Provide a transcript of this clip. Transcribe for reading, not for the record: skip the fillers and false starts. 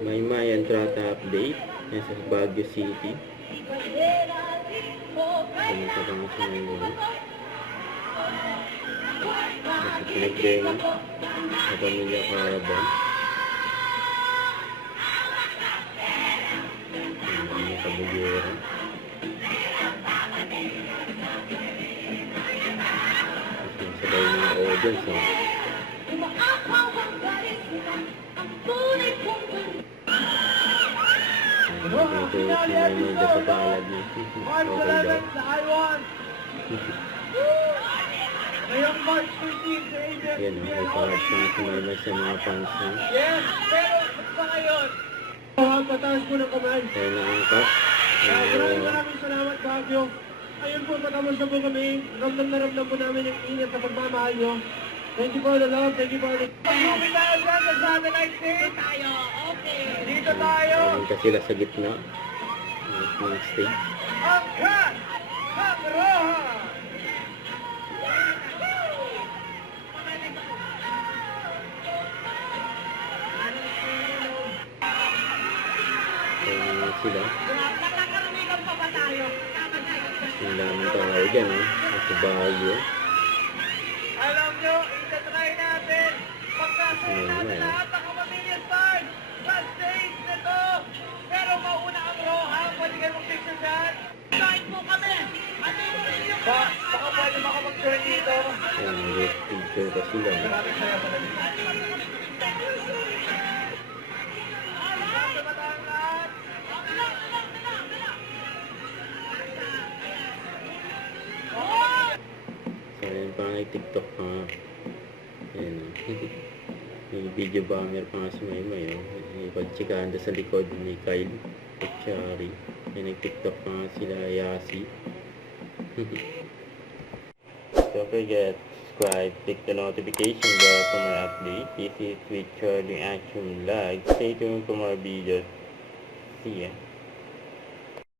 May entrata update nasa Baguio City. Pumunta kami sa Maynila. Nasa pinagdenga sa Pamilya Caravan. Ang kabugera. Sabay ng audience, ha? Ito si Maynila sa palad niya. Okay daw. Ngayong March 13 sa Yan, may palad pang sumama sa mga fans niya. Yes, pero sa ngayon. Pataas po ng kamay. Kaya naangkat. Maraming salamat, Baguio. Ayun po, patapos na po kami. Ramdam po namin yung init sa pagmamahal nyo. Thank you for the love. Thank you for the... Pag-movie tayo dyan sa satellite stage. Tayo, okay. Dito tayo. Pumunta sila sa gitna ng stage. Angkat! Ang Roha! Kaya naman sila. Nakakaramihan pa ba tayo? Ang daming tao dyan, ha? Nasa Baguio. Alam nyo, itatry natin. Pagkasaya natin lahat ng kapamilya stars sa stage nito. Pero mauna ang Roha. Pwede kayo mag-picture dyan. Join po kami. Baka pwede ba ako mag-join dito? Ayan, may picture pa sila. Maraming saya pa rin. So, ayan pa nga TikTok pa nga. Ayan, may video banger pa nga si Maymay, oh. May pagtsikahan sa likod ni Kyle at Shari. Ayan, nag-TikTok pa nga sila, Yasi. Don't forget, subscribe, click the notification bell for more updates. This is with Charlie Action Vlog. Stay tuned for more videos. See ya.